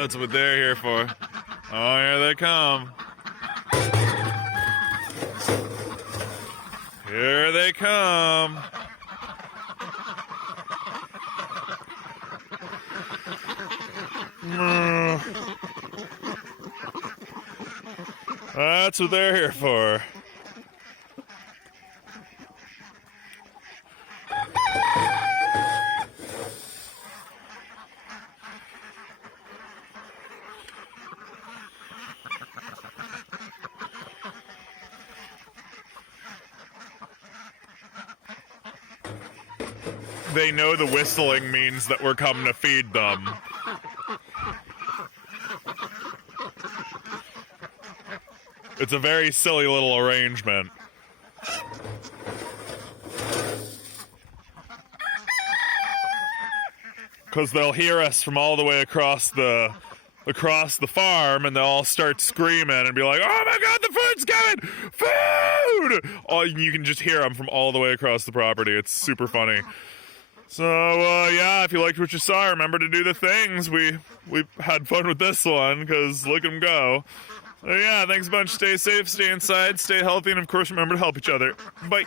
That's what they're here for. Oh, here they come. Here they come. That's what they're here for. They know the whistling means that we're coming to feed them. It's a very silly little arrangement. Because they'll hear us from all the way across the farm, and they'll all start screaming and be like, "Oh my God, the food's coming! Food!" Oh, you can just hear them from all the way across the property. It's super funny. So, yeah, if you liked what you saw, remember to do the things. We had fun with this one, because look at them go. So, yeah, thanks a bunch. Stay safe, stay inside, stay healthy, and, of course, remember to help each other. Bye.